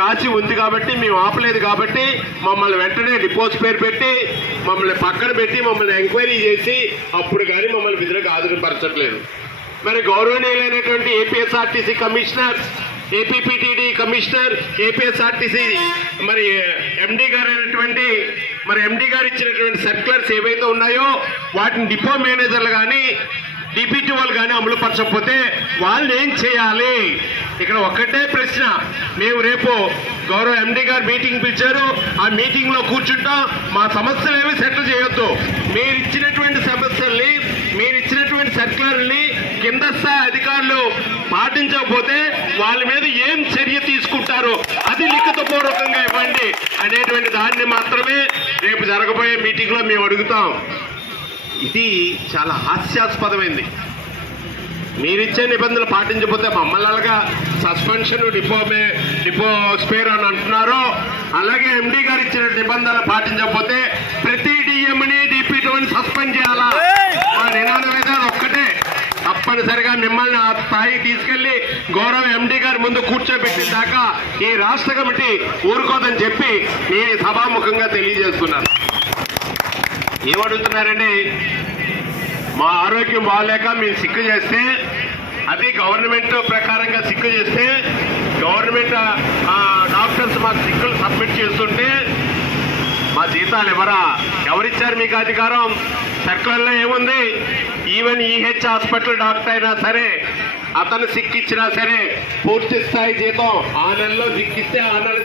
రాసి ఉంది కాబట్టి మేము ఆపలేదు కాబట్టి మమ్మల్ని వెంటనే డిపోజ్ పేరు పెట్టి మమ్మల్ని పక్కన పెట్టి మమ్మల్ని ఎంక్వైరీ చేసి అప్పుడు కానీ మమ్మల్ని విధులకు హాజరుపరచట్లేదు. మరి గౌరవనీయులైనటువంటి APSRTC commissioner, APPTD commissioner, APSRTC మరి ఎండీ గారు అయినటువంటి ఎండీ గారు ఇచ్చినటువంటి సర్క్యులర్స్ ఏవైతే ఉన్నాయో వాటిని డిపో మేనేజర్లు కానీ డిపిటీ వాళ్ళు కానీ అమలు పరచకపోతే వాళ్ళు ఏం చేయాలి? ఇక్కడ ఒక్కటే ప్రశ్న. మేము రేపు గౌరవ ఎండీ గారు మీటింగ్ పిలిచారు, ఆ మీటింగ్ లో కూర్చుంటాం. మా సమస్యలు ఏమి సెటిల్ చేయొద్దు. మీరు ఇచ్చినటువంటి సమస్యల్ని, మీరు ఇచ్చినటువంటి సర్క్యులర్ని కింద స్థాయి అధికారులు పాటించకపోతే వాళ్ళ మీద ఏం చర్య తీసుకుంటారు అది లిఖితపూర్వకంగా ఇవ్వండి అనేటువంటి దాన్ని మాత్రమే రేపు జరగబోయే మీటింగ్ లో మేము అడుగుతాం. ఇది చాలా హాస్యాస్పదమైంది. మీరిచ్చే నిబంధనలు పాటించకపోతే మమ్మల్ని అలాగా సస్పెన్షన్, డిపో స్పేర్ అని అంటున్నారు. అలాగే ఎండీ గారు ఇచ్చిన నిబంధనలు పాటించకపోతే ప్రతి డిఎంని డిపిటీని సస్పెండ్ చేయాలా? మా నినాదం అయితే అది ఒక్కటే. తప్పనిసరిగా మిమ్మల్ని ఆ స్థాయి తీసుకెళ్లి గౌరవ ఎండీ గారి ముందు కూర్చోబెట్టిన దాకా ఈ రాష్ట్ర కమిటీ ఊరుకోదని చెప్పి నేను సభాముఖంగా తెలియజేస్తున్నాను. ఏమడుగుతున్నారండి? మా ఆరోగ్యం బాగాలేక మేము సిక్కు చేస్తే, అది గవర్నమెంట్ ప్రకారంగా సిక్కు చేస్తే గవర్నమెంట్ డాక్టర్స్ మాకు సిక్కులు సబ్మిట్ చేస్తుంటే మా జీతాలు ఎవరా? ఎవరిచ్చారు మీకు అధికారం? సర్కులర్లో ఏముంది? ఈవెన్ ఈహెచ్ హాస్పిటల్ డాక్టర్ అయినా సరే అతను సిక్ ఇచ్చినా సరే పూర్తి స్థాయి జీతం ఆ నెలలో సిక్ ఇస్తే ఆ నెల